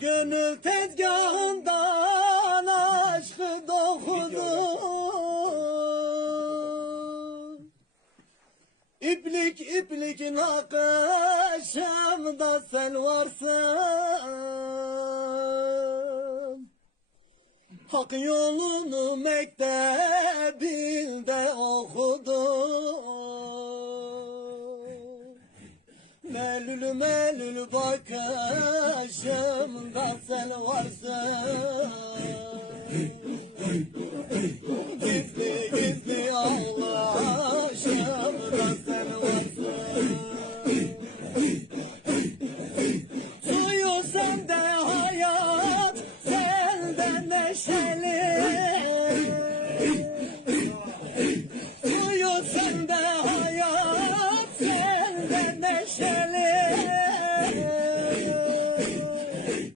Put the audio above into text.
Gönül tezgahından aşkı dokudum İplik iplik nakışımda sen varsın. Hak yolunu mektebinde okudum Melül melül da sen varsın. Gizli gizli ağlaşan da sen varsın. Suyu sende hayat, sende neşe.